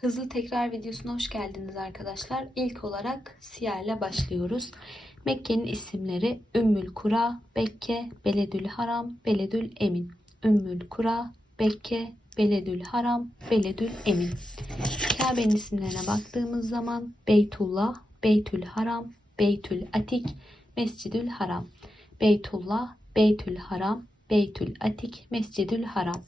Hızlı tekrar videosuna hoş geldiniz arkadaşlar. İlk olarak Siyah ile başlıyoruz. Mekke'nin isimleri Ümmül Kura, Bekke, Beledül Haram, Beledül Emin. Ümmül Kura, Bekke, Beledül Haram, Beledül Emin. Kabe'nin isimlerine baktığımız zaman Beytullah, Beytül Haram, Beytül Atik, Mescidül Haram. Beytullah, Beytül Haram, Beytül Atik, Mescidül Haram.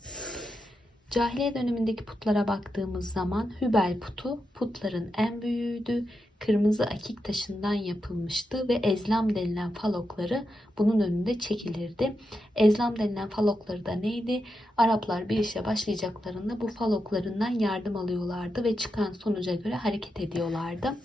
Cahiliye dönemindeki putlara baktığımız zaman Hübel putu putların en büyüğüydü. Kırmızı akik taşından yapılmıştı ve ezlam denilen falokları bunun önünde çekilirdi. Ezlam denilen falokları da neydi? Araplar bir işe başlayacaklarında bu faloklarından yardım alıyorlardı ve çıkan sonuca göre hareket ediyorlardı.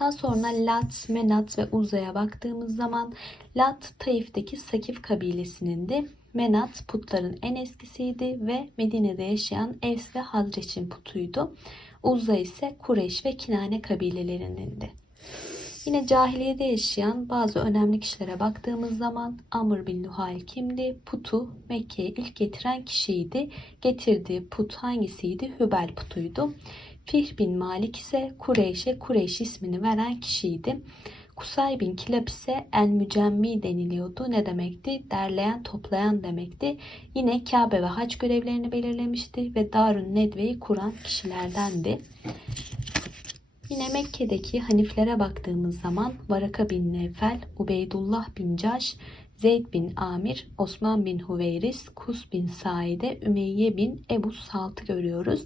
Daha sonra Lat, Menat ve Uza'ya baktığımız zaman Lat Taif'teki Sakif kabilesinin de Menat putların en eskisiydi ve Medine'de yaşayan Evs ve Hazreç'in putuydu. Uzza ise Kureyş ve Kinane kabilelerinindi. Yine cahiliyede yaşayan bazı önemli kişilere baktığımız zaman Amr bin Luhal kimdi? Putu Mekke'ye ilk getiren kişiydi. Getirdiği put hangisiydi? Hübel putuydu. Fihr bin Malik ise Kureyş'e Kureyş ismini veren kişiydi. Kusay bin Kilab ise El Mücemmi deniliyordu. Ne demekti? Derleyen, toplayan demekti. Yine Kabe ve hac görevlerini belirlemişti ve Darun Nedve'yi kuran kişilerdendi. Yine Mekke'deki Haniflere baktığımız zaman Varaka bin Nevfel, Ubeydullah bin Caş, Zeyd bin Amir, Osman bin Huveyris, Kus bin Saide, Ümeyye bin Ebu Salt'ı görüyoruz.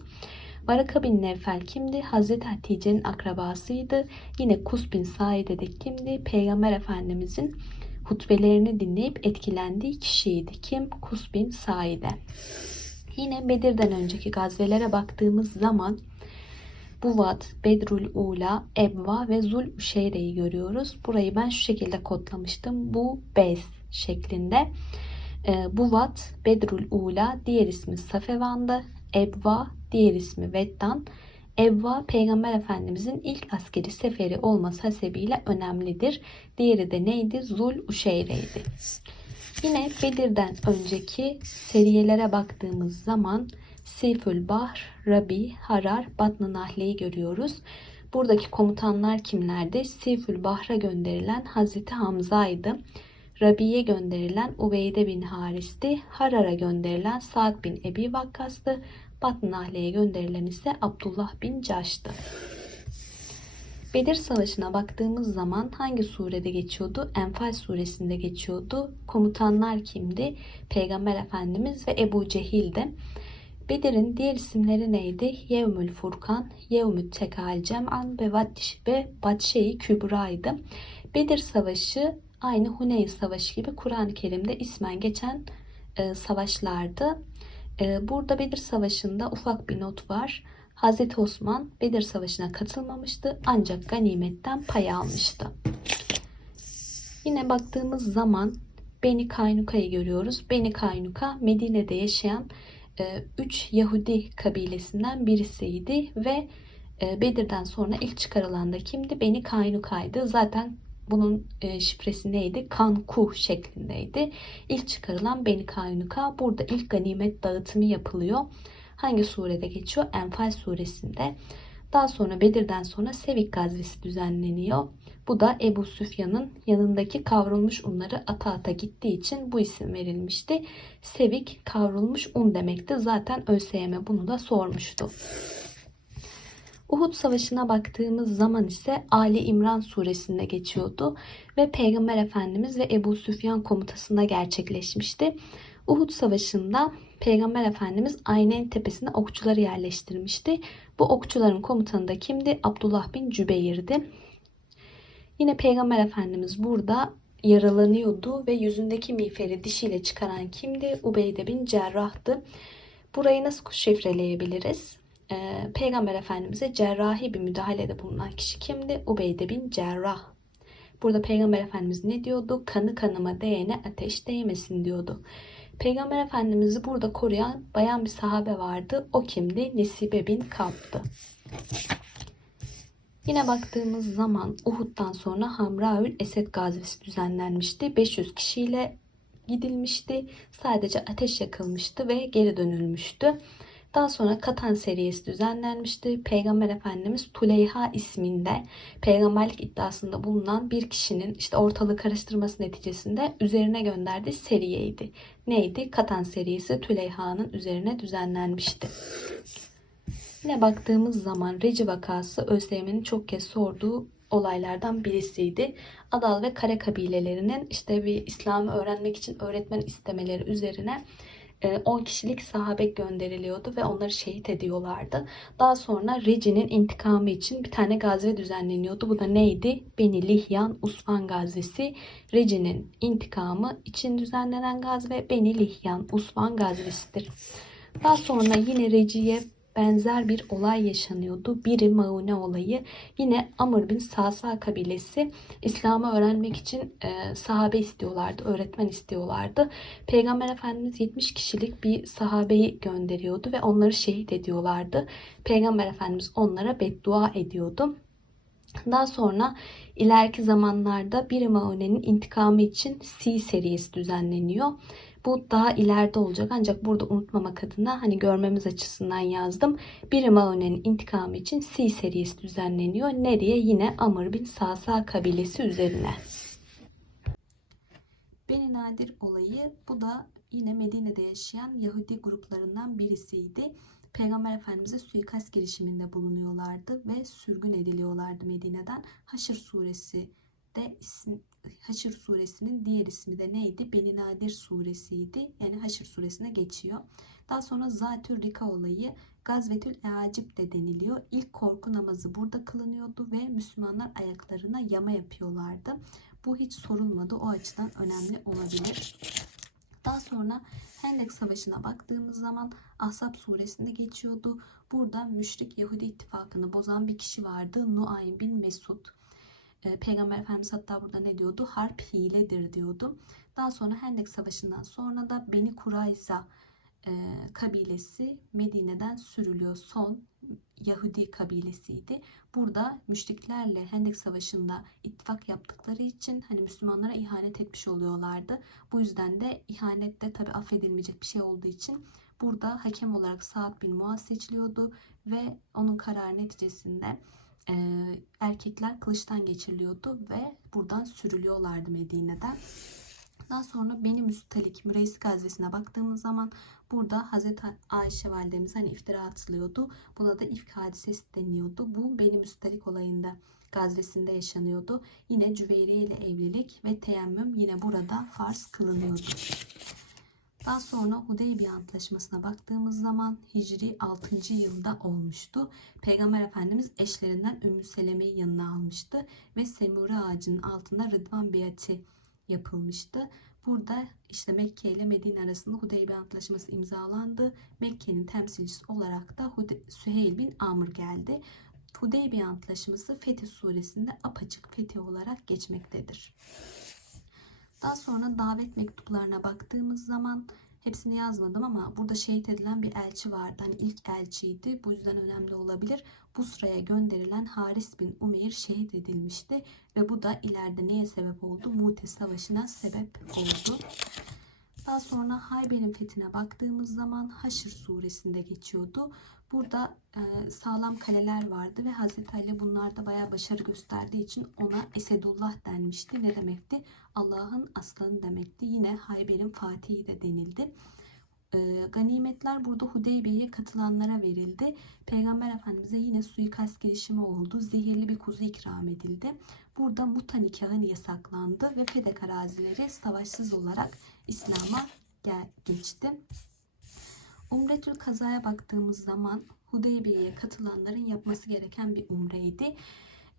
Varaka bin Nevfel kimdi? Hazreti Hatice'nin akrabasıydı. Yine Kus bin Saide de kimdi? Peygamber Efendimizin hutbelerini dinleyip etkilendiği kişiydi. Kim? Kus bin Saide. Yine Bedir'den önceki gazvelere baktığımız zaman Buvat, Bedrul Ula, Ebva ve Zul Uşeyre'yi görüyoruz. Burayı ben şu şekilde kodlamıştım. Bu bez şeklinde. Ee, Buvat, Bedrul Ula, diğer ismi Safevan'da. Ebva, diğer ismi Veddan. Evva Peygamber Efendimizin ilk askeri seferi olması hasebiyle önemlidir. Diğeri de neydi? Zul Uşeyre'ydi. Yine Bedir'den önceki seriyelere baktığımız zaman Seyfül Bahr, Rabi, Harar, Batn Nahle'yi görüyoruz. Buradaki komutanlar kimlerdi? Seyfül Bahr'a gönderilen Hazreti Hamza'ydı. Rabi'ye gönderilen Ubeyde bin Haris'ti. Harar'a gönderilen Sa'd bin Ebi Vakkas'tı. Batn Nahle'ye gönderilen ise Abdullah bin Caş'tı. Bedir Savaşı'na baktığımız zaman hangi surede geçiyordu? Enfal suresinde geçiyordu. Komutanlar kimdi? Peygamber Efendimiz ve Ebu Cehil'di. Bedir'in diğer isimleri neydi? Yevmül Furkan, Yevmül Tekal Cem'an ve Vatş ve Batşe-i Kübra'ydı. Bedir Savaşı aynı Huneyn Savaşı gibi Kur'an-ı Kerim'de ismen geçen e, savaşlardı. E, burada Bedir Savaşı'nda ufak bir not var. Hazreti Osman Bedir Savaşı'na katılmamıştı ancak ganimetten pay almıştı. Yine baktığımız zaman Beni Kaynuka'yı görüyoruz. Beni Kaynuka Medine'de yaşayan 3 Yahudi kabilesinden birisiydi ve e, Bedir'den sonra ilk çıkarılan da kimdi? Beni Kaynuka'ydı. Zaten bunun e, şifresi neydi? Kanku şeklindeydi. İlk çıkarılan Beni Kaynuka. Burada ilk ganimet dağıtımı yapılıyor. Hangi surede geçiyor? Enfal suresinde. Daha sonra Bedir'den sonra Sevik gazvesi düzenleniyor. Bu da Ebu Süfyan'ın yanındaki kavrulmuş unları ata ata gittiği için bu isim verilmişti. Sevik kavrulmuş un demekti. Zaten ÖSYM bunu da sormuştu. Uhud Savaşı'na baktığımız zaman ise Ali İmran suresinde geçiyordu ve Peygamber Efendimiz ve Ebu Süfyan komutasında gerçekleşmişti. Uhud Savaşı'nda Peygamber Efendimiz Aynen tepesine okçuları yerleştirmişti. Bu okçuların komutanı da kimdi? Abdullah bin Cübeyr'di. Yine Peygamber Efendimiz burada yaralanıyordu ve yüzündeki miğferi dişiyle çıkaran kimdi? Ubeyde bin Cerrah'tı. Burayı nasıl şifreleyebiliriz? Ee, Peygamber Efendimiz'e cerrahi bir müdahalede bulunan kişi kimdi? Ubeyde bin Cerrah. Burada Peygamber Efendimiz ne diyordu? Kanı kanıma değene ateş değmesin diyordu. Peygamber Efendimiz'i burada koruyan bayan bir sahabe vardı. O kimdi? Nesibe bin Kap'tı. Yine baktığımız zaman Uhud'dan sonra Hamraül Esed gazvesi düzenlenmişti. 500 kişiyle gidilmişti. Sadece ateş yakılmıştı ve geri dönülmüştü. Daha sonra Katan serisi düzenlenmişti. Peygamber Efendimiz Tuleyha isminde peygamberlik iddiasında bulunan bir kişinin işte ortalığı karıştırması neticesinde üzerine gönderdiği seriyeydi. Neydi? Katan serisi Tüleyha'nın üzerine düzenlenmişti. Yine baktığımız zaman Reci vakası ÖSYM'nin çok kez sorduğu olaylardan birisiydi. Adal ve Kare kabilelerinin işte bir İslam'ı öğrenmek için öğretmen istemeleri üzerine 10 kişilik sahabe gönderiliyordu ve onları şehit ediyorlardı. Daha sonra Reci'nin intikamı için bir tane gazve düzenleniyordu. Bu da neydi? Beni Lihyan Usfan gazvesi. Reci'nin intikamı için düzenlenen gazve Beni Lihyan Usfan gazvesidir. Daha sonra yine Reci'ye benzer bir olay yaşanıyordu. Biri Maune olayı. Yine Amr bin Sasa kabilesi İslam'ı öğrenmek için e, sahabe istiyorlardı, öğretmen istiyorlardı. Peygamber Efendimiz 70 kişilik bir sahabeyi gönderiyordu ve onları şehit ediyorlardı. Peygamber Efendimiz onlara beddua ediyordu. Daha sonra ileriki zamanlarda bir Maune'nin intikamı için C serisi düzenleniyor. Bu daha ileride olacak ancak burada unutmamak adına hani görmemiz açısından yazdım. Bir Maune'nin intikamı için C serisi düzenleniyor. Nereye? Yine Amr bin Sasa kabilesi üzerine. Beni Nadir olayı bu da yine Medine'de yaşayan Yahudi gruplarından birisiydi. Peygamber Efendimiz'e suikast girişiminde bulunuyorlardı ve sürgün ediliyorlardı Medine'den. Haşr suresi de isim, Haşr suresinin diğer ismi de neydi? Beni Nadir suresiydi. Yani Haşr suresine geçiyor. Daha sonra Zatür Rika olayı Gazvetül Eacip de deniliyor. İlk korku namazı burada kılınıyordu ve Müslümanlar ayaklarına yama yapıyorlardı. Bu hiç sorulmadı. O açıdan önemli olabilir. Daha sonra Hendek Savaşı'na baktığımız zaman Ahzab suresinde geçiyordu. Burada müşrik Yahudi ittifakını bozan bir kişi vardı. Nuaym bin Mesud. Ee, Peygamber Efendimiz hatta burada ne diyordu? Harp hiledir diyordu. Daha sonra Hendek Savaşı'ndan sonra da Beni Kurayza e, kabilesi Medine'den sürülüyor. Son Yahudi kabilesiydi. Burada müşriklerle Hendek Savaşı'nda ittifak yaptıkları için hani Müslümanlara ihanet etmiş oluyorlardı. Bu yüzden de ihanet de tabi affedilmeyecek bir şey olduğu için burada hakem olarak Sa'd bin Muaz seçiliyordu ve onun kararı neticesinde e, erkekler kılıçtan geçiriliyordu ve buradan sürülüyorlardı Medine'den. Daha sonra Beni Müstelik Müreysi gazvesine baktığımız zaman burada Hazreti Ayşe validemiz hani iftira atılıyordu. Buna da ifk hadisesi deniyordu. Bu Beni Müstelik olayında gazvesinde yaşanıyordu. Yine Cüveyriye ile evlilik ve teyemmüm yine burada farz kılınıyordu. Daha sonra Hudeybiye Antlaşması'na baktığımız zaman Hicri 6. yılda olmuştu. Peygamber Efendimiz eşlerinden Ümmü Seleme'yi yanına almıştı ve Semure ağacının altında Rıdvan Biyati yapılmıştı. Burada işte Mekke ile Medine arasında Hudeybiye Antlaşması imzalandı. Mekke'nin temsilcisi olarak da Süheyl bin Amr geldi. Hudeybiye Antlaşması Fetih suresinde apaçık fetih olarak geçmektedir. Daha sonra davet mektuplarına baktığımız zaman hepsini yazmadım ama burada şehit edilen bir elçi vardı. Hani ilk elçiydi. Bu yüzden önemli olabilir. Bu sıraya gönderilen Haris bin Umeyr şehit edilmişti ve bu da ileride neye sebep oldu? Mute Savaşı'na sebep oldu. Daha sonra Hayber'in fethine baktığımız zaman Haşr suresinde geçiyordu. Burada e, sağlam kaleler vardı ve Hazreti Ali bunlarda bayağı başarı gösterdiği için ona Esedullah denmişti. Ne demekti? Allah'ın aslanı demekti. Yine Hayber'in Fatihi de denildi. E, ganimetler burada Hudeybiye'ye katılanlara verildi. Peygamber Efendimiz'e yine suikast girişimi oldu. Zehirli bir kuzu ikram edildi. Burada muta nikahı yasaklandı ve Fedek arazileri savaşsız olarak İslam'a geçti. Umretül Kaza'ya baktığımız zaman Hudeybiye'ye katılanların yapması gereken bir umreydi.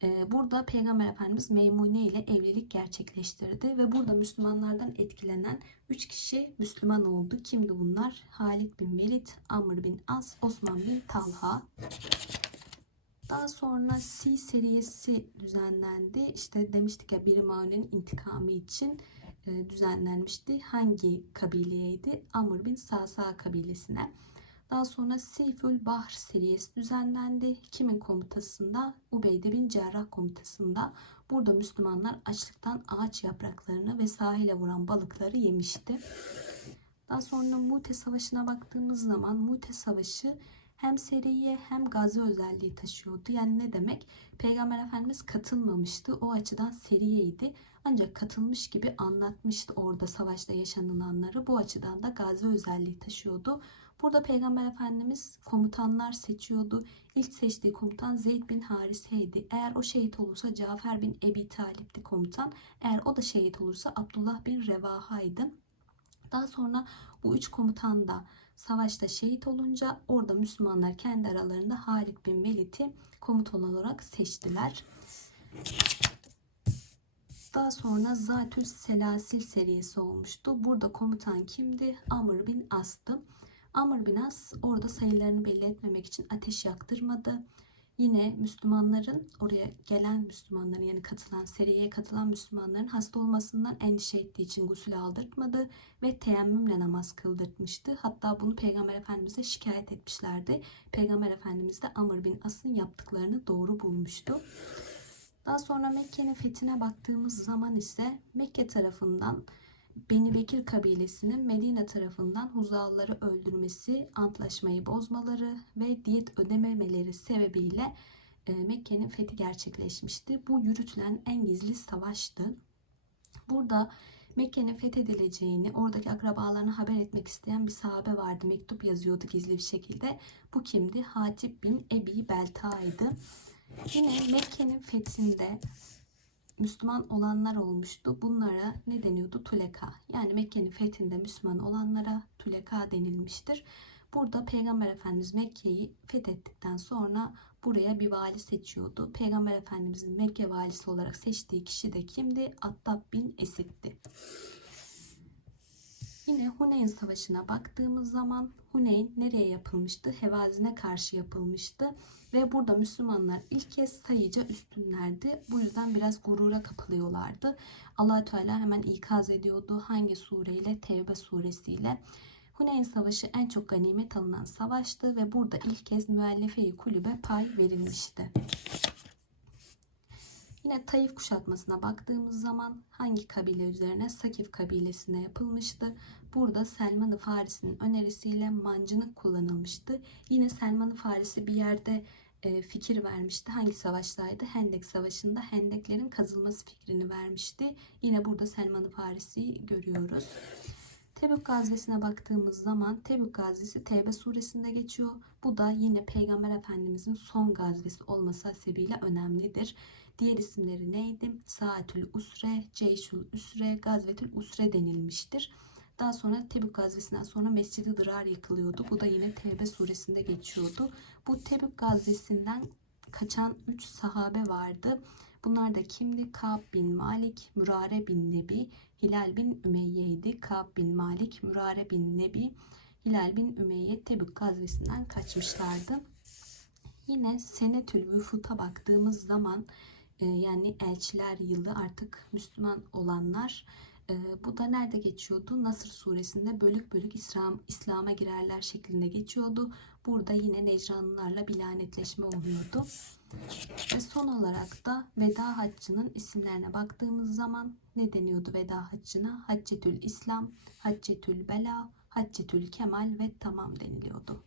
Ee, burada Peygamber Efendimiz Meymune ile evlilik gerçekleştirdi ve burada Müslümanlardan etkilenen 3 kişi Müslüman oldu. Kimdi bunlar? Halid bin Velid, Amr bin As, Osman bin Talha. Daha sonra C serisi düzenlendi. İşte demiştik ya bir Maune'nin intikamı için düzenlenmişti. Hangi kabileydi? Amr bin Sasa kabilesine. Daha sonra Sifül Bahr serisi düzenlendi. Kimin komutasında? Ubeyde bin Cerrah komutasında. Burada Müslümanlar açlıktan ağaç yapraklarını ve sahile vuran balıkları yemişti. Daha sonra Mute Savaşı'na baktığımız zaman Mute Savaşı hem seriye hem gazi özelliği taşıyordu. Yani ne demek? Peygamber Efendimiz katılmamıştı. O açıdan seriyeydi. Ancak katılmış gibi anlatmıştı orada savaşta yaşanılanları. Bu açıdan da gazi özelliği taşıyordu. Burada Peygamber Efendimiz komutanlar seçiyordu. İlk seçtiği komutan Zeyd bin Harise'ydi. Eğer o şehit olursa Cafer bin Ebi Talip'ti komutan. Eğer o da şehit olursa Abdullah bin Revaha'ydı. Daha sonra bu üç komutan da savaşta şehit olunca orada Müslümanlar kendi aralarında Halid bin Velid'i komutan olarak seçtiler. Daha sonra Zatül Selasil serisi olmuştu. Burada komutan kimdi? Amr bin As'tı. Amr bin As orada sayılarını belli etmemek için ateş yaktırmadı. Yine Müslümanların oraya gelen Müslümanların yani katılan seriye katılan Müslümanların hasta olmasından endişe ettiği için gusül aldırtmadı ve teyemmümle namaz kıldırtmıştı. Hatta bunu Peygamber Efendimiz'e şikayet etmişlerdi. Peygamber Efendimiz de Amr bin As'ın yaptıklarını doğru bulmuştu. Daha sonra Mekke'nin fethine baktığımız zaman ise Mekke tarafından Beni Bekir kabilesinin Medine tarafından Huzalıları öldürmesi, antlaşmayı bozmaları ve diyet ödememeleri sebebiyle e, Mekke'nin fethi gerçekleşmişti. Bu yürütülen en gizli savaştı. Burada Mekke'nin fethedileceğini oradaki akrabalarına haber etmek isteyen bir sahabe vardı. Mektup yazıyordu gizli bir şekilde. Bu kimdi? Hatip bin Ebi Belta'ydı. Yine Mekke'nin fethinde Müslüman olanlar olmuştu. Bunlara ne deniyordu? Tuleka. Yani Mekke'nin fethinde Müslüman olanlara Tuleka denilmiştir. Burada Peygamber Efendimiz Mekke'yi fethettikten sonra buraya bir vali seçiyordu. Peygamber Efendimizin Mekke valisi olarak seçtiği kişi de kimdi? Attab bin Esid'di. Yine Huneyn Savaşı'na baktığımız zaman Huneyn nereye yapılmıştı? Hevazin'e karşı yapılmıştı. Ve burada Müslümanlar ilk kez sayıca üstünlerdi. Bu yüzden biraz gurura kapılıyorlardı. allah Teala hemen ikaz ediyordu. Hangi sureyle? Tevbe suresiyle. Huneyn Savaşı en çok ganimet alınan savaştı ve burada ilk kez müellefe-i kulübe pay verilmişti. Yine Taif kuşatmasına baktığımız zaman hangi kabile üzerine? Sakif kabilesine yapılmıştı. Burada Selman-ı Farisi'nin önerisiyle mancınık kullanılmıştı. Yine Selman-ı Farisi bir yerde e, fikir vermişti. Hangi savaştaydı? Hendek Savaşı'nda hendeklerin kazılması fikrini vermişti. Yine burada Selman-ı Farisi'yi görüyoruz. Tebük gazvesine baktığımız zaman Tebük gazvesi Tevbe suresinde geçiyor. Bu da yine Peygamber Efendimizin son gazvesi olması sebebiyle önemlidir. Diğer isimleri neydi? Saatül Usre, Ceyşül Üsre, Gazvetül Usre denilmiştir. Daha sonra Tebük gazvesinden sonra Mescid-i Dırar yıkılıyordu. Bu da yine Tevbe suresinde geçiyordu. Bu Tebük gazvesinden kaçan 3 sahabe vardı. Bunlar da kimdi? Ka'b bin Malik, Mürare bin Nebi, Hilal bin Ümeyye'ydi. Ka'b bin Malik, Mürare bin Nebi, Hilal bin Ümeyye Tebük gazvesinden kaçmışlardı. Yine Senetül Vüfut'a baktığımız zaman yani elçiler yılı artık Müslüman olanlar e, bu da nerede geçiyordu? Nasır suresinde bölük bölük İslam, İslam'a girerler şeklinde geçiyordu. Burada yine Necranlılarla bir lanetleşme oluyordu. Ve son olarak da veda haccının isimlerine baktığımız zaman ne deniyordu veda haccına? Haccetül İslam, Haccetül Bela, Haccetül Kemal ve Tamam deniliyordu.